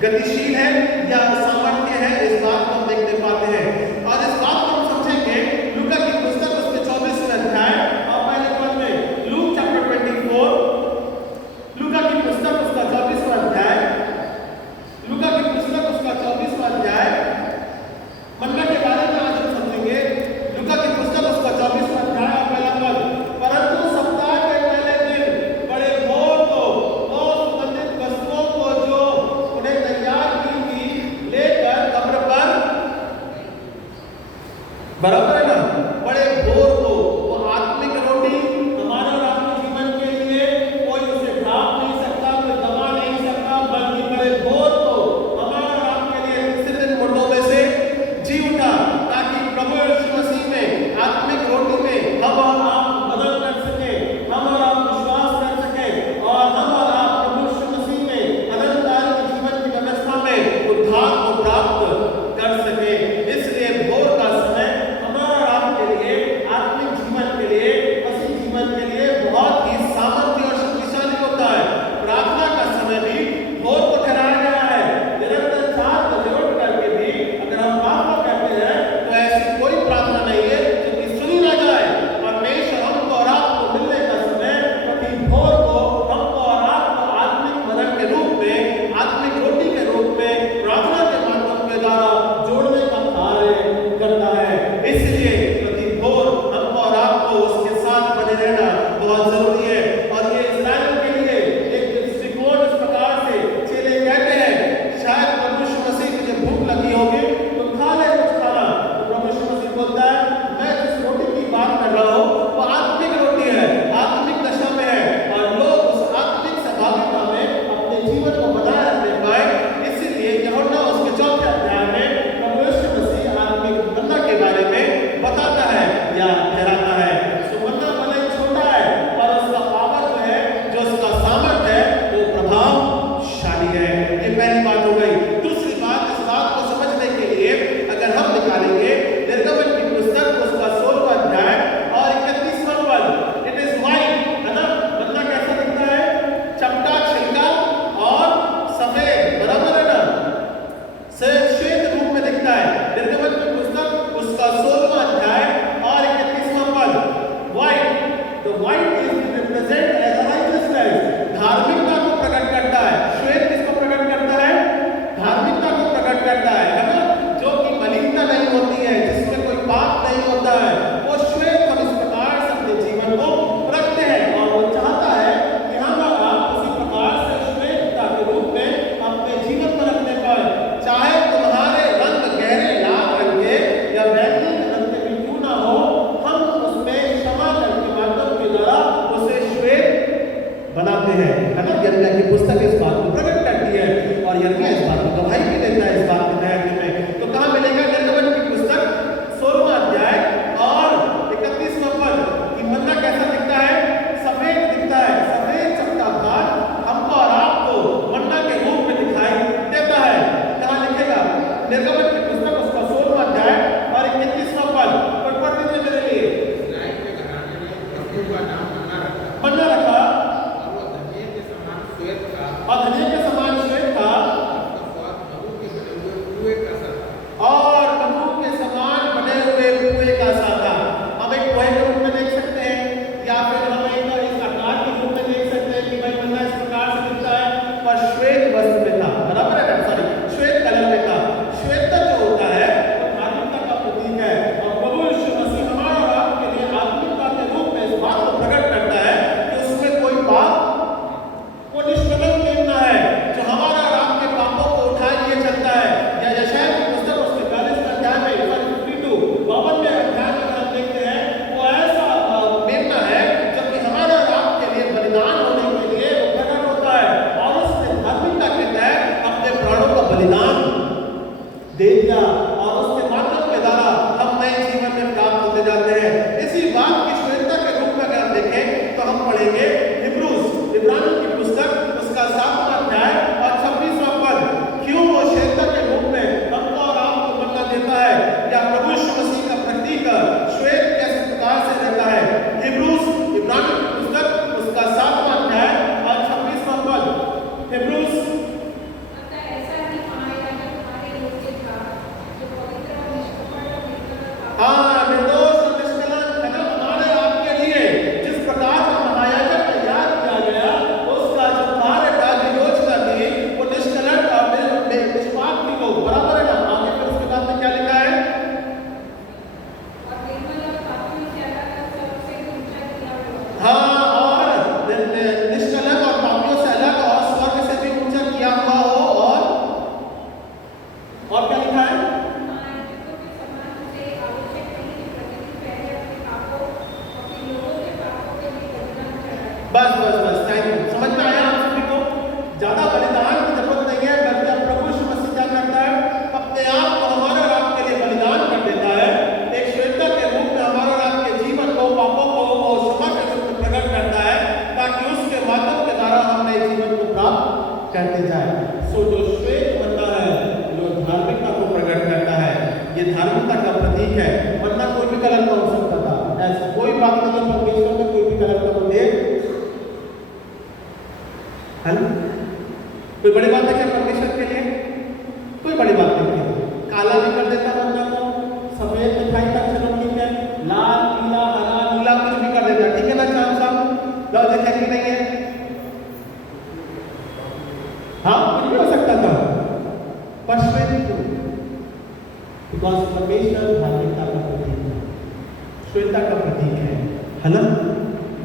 गतिशील है या सामर्थ्य है, इस बात को हम देखने पाते हैं। और इस बात को हम समझेंगे लूका की पुस्तक उसके 24वें अध्याय और पहले पद में, लूक चैप्टर 24, लूका की पुस्तक उसका 24वां अध्याय, लूका की पुस्तक उसका 24वां अध्याय, मन्ना के बारे में आज हम समझेंगे। लूका की पुस्तक उसका 24वां अध्याय और पहला पद, परंतु सप्ताह के पहले दिन बड़े भोर को वो सुगंधित वस्तुओं को जो उन्हें तैयार की थी लेकर कब्र पर, बराबर है ना, बड़े भोर को वो आत्मिक रोटी हमारा और आपके जीवन के लिए कोई उसे ढांप नहीं सकता, कोई दबा नहीं सकता, बल्कि बड़े भोर को हमारा और आपके लिए तीसरे दिन मुर्दों में से जी उठा, ताकि प्रभु यीशु मसीह में आत्मिक रोटी में हम और आप बदल कर सके, हम और आप विश्वास कर सके और हम और आप प्रभु यीशु मसीह में अनंतकाल के जीवन की व्यवस्था में उद्धार को प्राप्त कर सके। इसलिए भोर का समय हमारा और आपके लिए, आत्मिक जीवन के लिए, मसीह जीवन के लिए बहुत ही सामर्थ्य और शक्तिशाली होता है। प्रार्थना का समय भी भोर को ठहराया गया है। निरंतर 4 बजे उठ करके भी अगर हम प्रार्थना करते हैं तो ऐसी कोई प्रार्थना नहीं है जो कि सुनी ना जाए। परमेश्वर हमको और आपको मिलने का समय प्रति भोर को हमको और आपको आत्मिक मदन के रूप में, आत्मिक रोटी के रूप में प्रार्थना के माध्यम के द्वारा जोड़ने का कार्य करता है। इसलिए प्रति भोर हमको और आपको उसके साथ बने रहना बहुत जरूरी है। और ये इस्राएल के लिए एक दृष्टिकोण इस प्रकार से चेले कहते हैं, शायद प्रभु यीशु मसीह तुझे भूख लगी होगी तो खा ले कुछ खाना। तो प्रभु यीशु मसीह बोलता है, मैं जिस रोटी की बात कर रहा हूँ वो आत्मिक रोटी है, आत्मिक दशा में है, और लोग उस आत्मिक सहभागिता में अपने जीवन को बनाए रखने पाए। इसीलिए यूहन्ना उसके 4वें अध्याय में प्रभु यीशु मसीह आत्मिक मन्ना के बारे में बताता है या ठहराता है। सो मन्ना भले ही छोटा है पर उसका पावर जो है, जो उसका सामर्थ्य है, वो प्रभावशाली है। ये पहली बात हो गई। दूसरी बात, इस बात को समझने के लिए अगर हम निकालेंगे निर्गमन की पुस्तक उसका 16वां अध्याय और 31वां पद, इट इज व्हाइट, है ना, मन्ना कैसा दिखता है, चपटा छिलका और सफेद, बराबर है ना, श्वेत रूप में दिखता है। निर्गमन की पुस्तक उसका 16वां अध्याय और 31वां पद, white, the white is represent as righteousness, धार्मिकता को प्रकट करता है। श्वेत किसको प्रकट करता है? कोई बड़ी बात नहीं है। काला भी कर देता मन्ना को, सफेद दिखाई तक चलो ठीक है, लाल पीला हरा नीला कुछ भी कर देता, ठीक है ना चांद साहब, लॉजिक है कि नहीं है? हाँ कुछ भी हो सकता था, पर श्वेत क्यों? बिकॉज परमेश्वर धार्मिकता का प्रतीक है, श्वेता का प्रतीक है ना?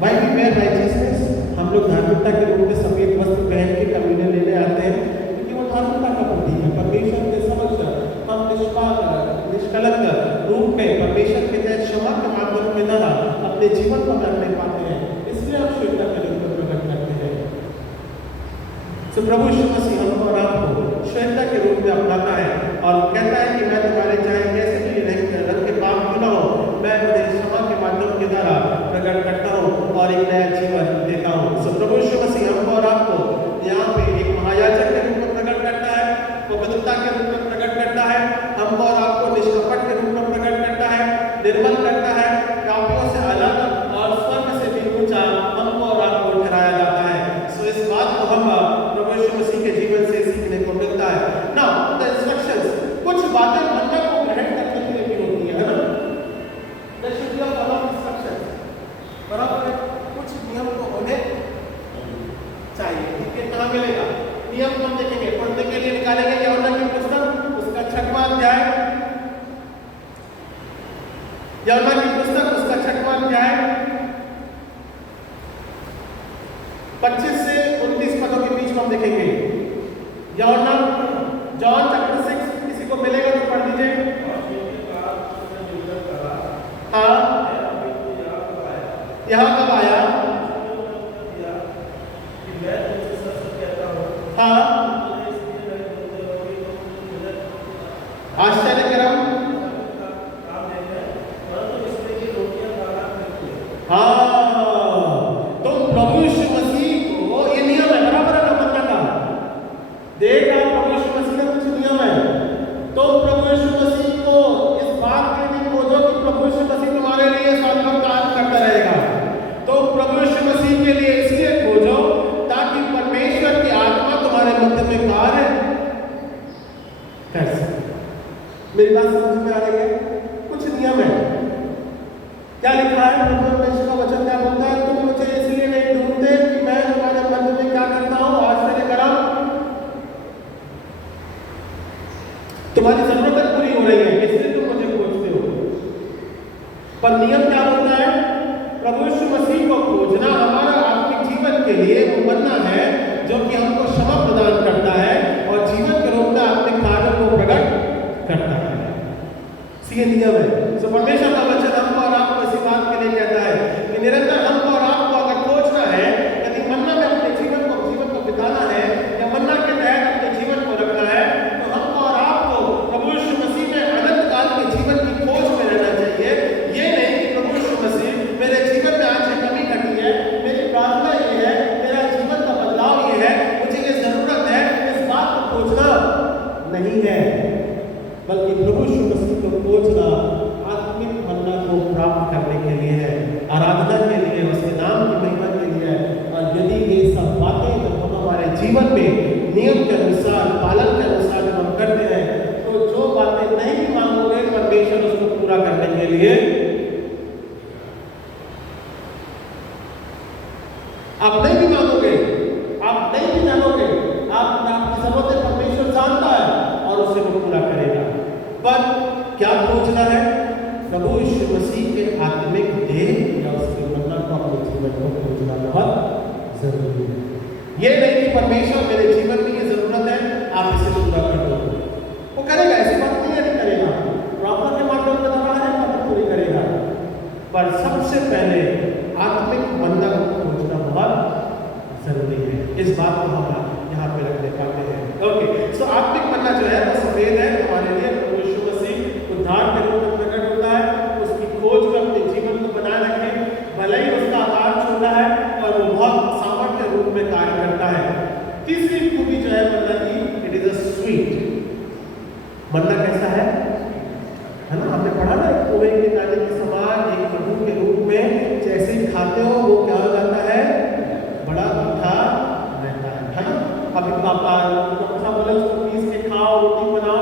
Why we wear righteousness? हम लोग धार्मिकता के रूप में सफेद वस्त्र पहन के कम्युनियन लेने आते हैं क्योंकि वो धार्मिकता का प्रतीक है। परमेश्वर के समक्ष हम निष्कलंक रूप में परमेश्वर के तहत क्षमा के माध्यम के द्वारा अपने जीवन को करने पाते हैं, इसलिए हम श्वेता के रूप में प्रकट करते हैं। तो प्रभु यीशु मसीह हमको और आपको श्वेता के रूप में अपनाता है और कहता है कि मैं तुम्हारे चाहे कैसे भी रंग के पाप क्यों ना हो, मैं उन्हें क्षमा के माध्यम के द्वारा प्रकट करता हूँ और एक नया जीवन देता हूँ। सो प्रभु यीशु मसीह हमको और आपको यहाँ पे एक महायाजक के रूप में प्रकट करता है, पवित्रता के रूप में प्रकट करता है, हमको और आपको निष्कपट के रूप में प्रकट करता है, निर्मल करता है, पापियों से अलग और स्वर्ग से भी ऊंचा हमको और आपको ठहराया जाता है। सो इस बात को हम प्रभु यीशु मसीह के जीवन से सीखने को मिलता है। नाउ द इंस्ट्रक्शंस, कुछ बातें मन्ना को ग्रहण करने के लिए भी होती है ना? The should be of instructions, बराबर है, कुछ नियम तो होने चाहिए, ठीक है? कहाँ मिलेगा नियम? तो हम देखेंगे, पढ़ने के लिए निकालेंगे यूहन्ना की पुस्तक उसका 6वां अध्याय, यूहन्ना की पुस्तक उसका 6वां अध्याय 25 से 29 पदों के बीच में हम देखेंगे। यूहन्ना जॉन चैप्टर 6, किसी को मिलेगा तो पढ़ लीजिए। हाँ, यहाँ कब आया? हाँ, आश्चर्यकरम, हाँ, तो प्रभु यीशु मसीह को ये नियम है, बराबर है ना मन्ना का? देखा प्रभु यीशु मसीह का कुछ नियम है, तो प्रभु यीशु मसीह को इस बात के लिए खोजो कि प्रभु यीशु मसीह तुम्हारे लिए साथ में काम करता रहेगा। तो प्रभु यीशु मसीह के लिए इसलिए खोजो ताकि परमेश्वर की आत्मा तुम्हारे मध्य में कार्य कर सके। मेरी बात समझ में आ रही है? कुछ नियम है, क्या लिखा है परमेश्वर का वचन? क्या बोलता है? तुम मुझे इसलिए नहीं ढूंढते कि मैं तुम्हारे मध्य में क्या करता हूँ, आश्चर्यकरम, तुम्हारी जरूरतें पूरी हो रही है, इसलिए तुम मुझे खोजते हो। पर नियम क्या बोलता है? प्रभु यीशु मसीह को खोजना हमारा आत्मिक जीवन के लिए वो बनना है जो कि हमको क्षमा प्रदान करता है और जीवन के रूप में आत्मिक कार्यों को प्रकट करता है। ये नियम है। सो परमेश्वर का वचन हमको और आपको इसी बात के लिए कहता है कि निरंतर हमको और आपको अगर खोजना है, यदि मन्ना में अपने जीवन को बिताना है या मन्ना के तहत अपने जीवन को रखना है, तो हमको और आपको प्रभु यीशु मसीह में अनंत काल के जीवन की खोज में रहना चाहिए। ये नहीं कि प्रभु यीशु मसीह मेरे जीवन में आज कमी घटी है, मेरी प्रार्थना ये है, मेरा जीवन का बदलाव ये है, मुझे ये जरूरत है, इस बात को खोजना नहीं है, बल्कि प्रभु यीशु मसीह को खोजना आत्मिक मन्ना को प्राप्त करने के लिए है, आराधना के लिए, उसके नाम की महिमा के लिए है। और यदि ये सब बातें जब हम हमारे जीवन में नियम के अनुसार, पालन के अनुसार जब हम करते हैं, तो जो बातें नहीं भी मांगोगे परमेश्वर उसको पूरा करने के लिए आप नहीं भी मांगोगे, आप नहीं भी जानोगे, आपकी जरूरतें परमेश्वर जानता है और उसे वो पूरा करेगा। पर क्या खोजना है? प्रभु यीशु मसीह के आत्मिक देह या उसके मन्ना को अपने जीवन को खोजना बहुत जरूरी है। ये नहीं कि परमेश्वर मेरे जीवन में ये जरूरत है, आप इसे पूरा कर दो, वो करेगा, ऐसी बात नहीं है, नहीं करेगा, प्रॉपर के माध्यम से दबा है तो पूरी करेगा। पर सबसे पहले आत्मिक मन्ना को खोजना बहुत जरूरी है। इस बात को हम यहाँ पे रखने पाते हैं। ओके, सो आत्मिक मन्ना जो है वो सफेद है हमारे लिए। प्रभु यीशु मसीह उद्धार के रूप में प्रकट होता है, उसकी खोज में अपने जीवन को बनाए रखें, भले ही उसका आकार छोटा है और वो बहुत सामर्थ्य रूप में कार्य करता है। तीसरी खूबी जो है मन्ना की, इट इज अ स्वीट। मन्ना कैसा है ना? हमने पढ़ा ना, कुएं के दाने के समान एक मधु के रूप में जैसे ही खाते हो वो क्या हो जाता है, बड़ा मीठा रहता है ना? अभी पापा बोले उसको पीस के खाओ, रोटी बनाओ,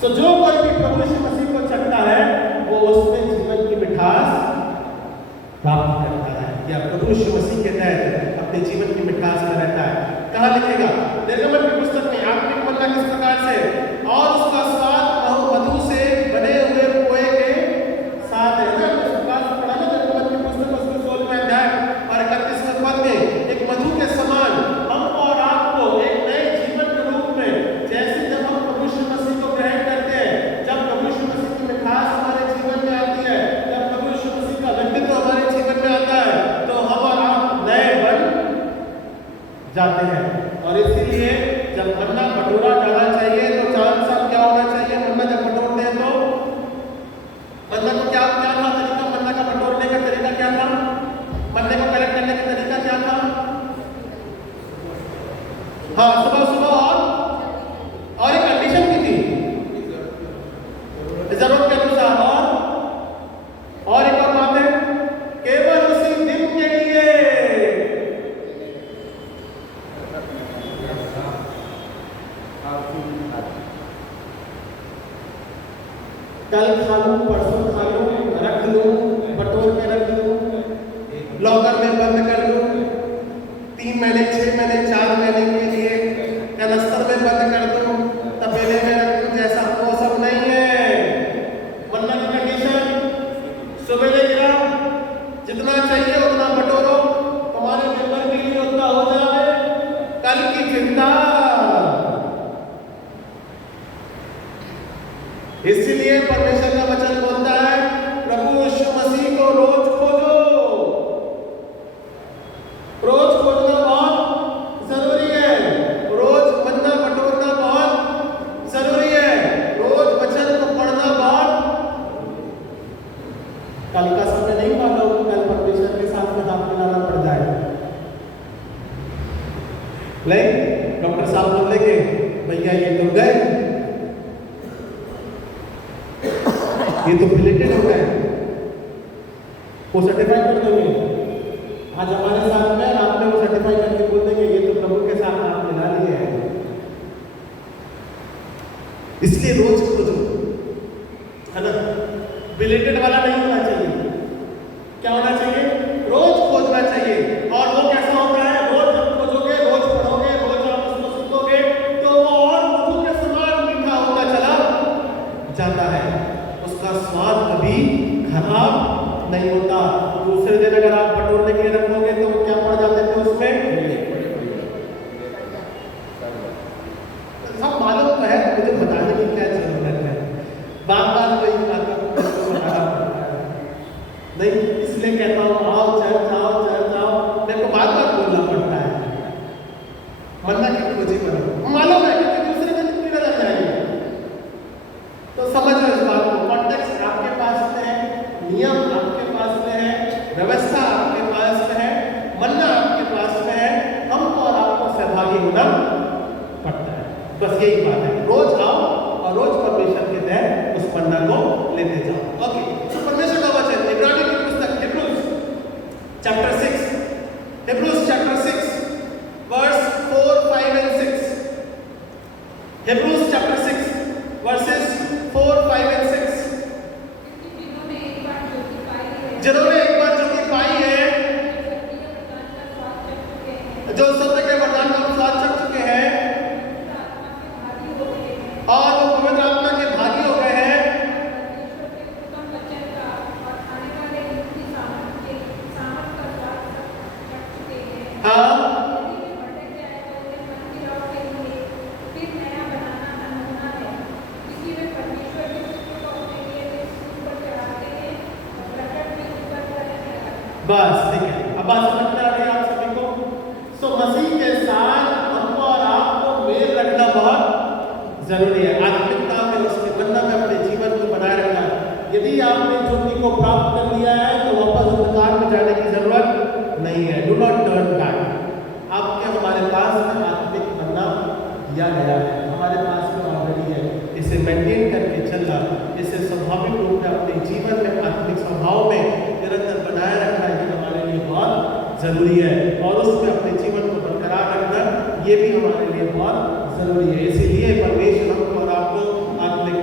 सो जो कोई भी प्रभु यीशु मसीह को चखता है वो उसमें जीवन की मिठास प्राप्त करता है, या प्रभु यीशु मसीह के तहत अपने जीवन की मिठास में रहता है। कहाँ लिखेगा? निर्गमन की पुस्तक में आत्मिक मन्ना किस प्रकार से, और उसका स्वाद मधु से बने हुए पोए के साथ है ना। इस प्रकार से पढ़ा ना निर्गमन की पुस्तक उसके 16वें अध्याय और 31वें पद में, एक मधु के समान हम और आपको एक नए जीवन के रूप में, जैसे जब हम प्रभु यीशु मसीह को ग्रहण करते हैं, जब प्रभु यीशु मसीह की मिठास हमारे जीवन में आती है, जब प्रभु यीशु मसीह का व्यक्तित्व हमारे जीवन में आता है, तो हम और आप नए बन जाते हैं। और इसीलिए जब मन्ना बटोरा जाना चाहिए तो चांद साहब क्या होना चाहिए? मन्ना जब बटोरते हैं तो मन्ना को क्या क्या था तरीका? मन्ना का बटोरने का तरीका क्या था? मन्ने को कलेक्ट करने का तरीका क्या था? हाँ, सुबह सुबह और एक कंडीशन की थी, जरूरत के अनुसार, और एक और बात है, केवल उसी दिन के लिए। कल खा लूं, परसों खा लूं, रख लूं, बटोर के रख लूं, लॉकर में बंद कर दूं, 3 महीने 6 महीने 4 महीने के लिए कनस्तर में बंद कर दूं, तपेले में रख दूं, जैसा वो सब नहीं है। मन्ना की कंडीशन, सुबह गिरा, जितना चाहिए उतना बटोरो, तुम्हारे मेंबर के लिए उतना हो जाए, कल की चिंता। इसलिए परमेश्वर का वचन बोलता है, प्रभु यीशु मसीह को रोज खोजो। रोज खोजना बहुत जरूरी है, रोज मन्ना बटोरना बहुत जरूरी है, रोज वचन को पढ़ना बहुत। कल का समय नहीं मालूम, कल परमेश्वर के साथ में हाथ मिलाना पड़ जाए। नहीं, डॉक्टर साहब बोलेंगे भैया ये तो गए, ये तो फिलेटेड हो गए, वो सर्टिफाई कर देंगे। आज हमारे साथ में आपने वो सर्टिफाई करके बोल देंगे ये तो प्रभु के साथ आप मिला लिए हैं। इसलिए रोज खोजो, है ना, फिलेटेड वाला नहीं होना चाहिए। क्या होना चाहिए? रोज खोजना चाहिए। और वो कैसा होता है? रोज जब खोजोगे, रोज पढ़ोगे, रोज आप उसको सीखोगे, तो वो और मधु के समान मीठा होता चला जाता है, उसका स्वाद कभी खराब नहीं होता। दूसरे दिन अगर आप बटोरने के लिए रखोगे तो क्या पड़ जाते थे उसमें? सब मालूम तो है, मुझे बताने की क्या जरूरत है, बार बार वही बात नहीं, इसलिए कहता हूँ आओ चर्च आओ चर्च आओ, मेरे को बार बार बोलना पड़ता है। मन्ना की खोजी बनो, मालूम है कि दूसरे दिन कीड़ा लग जाएगा, तो समझो इस बात को। कॉन्टेक्स्ट आपके पास में है, नियम आपके पास में है, व्यवस्था आपके पास में है, मन्ना आपके पास में है, हमको और आपको सहभागी होना पड़ता है। बस यही बात है, रोज आओ और रोज परमेश्वर के तहत उस मन्ना को लेते जाओ। ओके, तो परमेश्वर का वचन इब्रानी की पुस्तक Hebrews chapter 6, Hebrews chapter 6 verse 4, 5 and 6। Hebrews chapter 6 verses 4, 5 and 6। जिन्होंने एक बार जो की पाई है, जो सत्य के वरदान का स्वाद चख चुके हैं और वो पवित्र आत्मा के भागी हो गए हैं, हाँ, बस ठीक है। अब बात समझ में आ रही है आप सभी को? सो मसीह के साथ हमको और आपको मेल रखना बहुत जरूरी है। आत्मिकता में, उसके बंधन में अपने जीवन को बनाए रखना। यदि आपने ज्योति को प्राप्त कर लिया है तो वापस अंधकार में जाने की जरूरत नहीं है। Do not turn back. आपके हमारे पास में आत्मिक बनना दिया गया है, हमारे पास में ऑलरेडी है। इसे मेंटेन करके चलना, इसे स्वाभाविक रूप में अपने जीवन में आत्मिक स्वभाव में निरंतर बनाए रखना, ये हमारे लिए बहुत जरूरी है। और उसमें अपने जीवन को बरकरार रखना, ये भी हमारे लिए बहुत जरूरी है। इसीलिए परमेश्वर हमको और आपको आत्मिक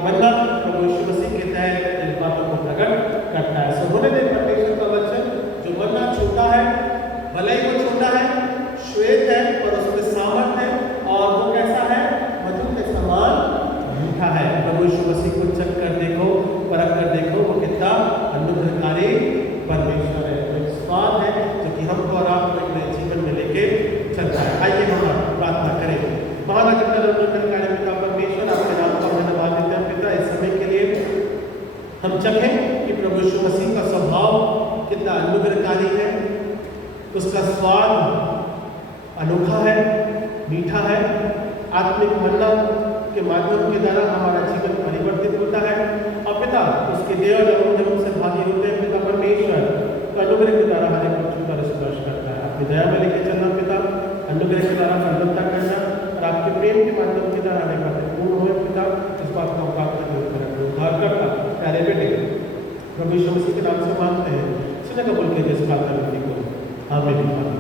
हम चखें कि प्रभु यीशु मसीह का स्वभाव कितना अनुग्रहकारी है, उसका स्वाद अनोखा है, मीठा है। आत्मिक मन्ना के माध्यम के द्वारा हमारा जीवन परिवर्तित होता है और पिता उसके देव जब से भागी होते हैं। पिता परमेश्वर अनुग्रह के द्वारा हर एक बच्चों का स्पर्श करता है। अपनी दया में लेके चलना पिता, अनुग्रह के द्वारा परिवर्तन करना और आपके प्रेम के माध्यम के द्वारा हर एक पूर्ण हो पिता। इस बात का प्राप्त करके उद्धार करता प्यारे बेटे प्रभु यीशु मसीह के नाम से मांगते हैं, सुने कबूल कीजिए इस प्रार्थना को। आमीन।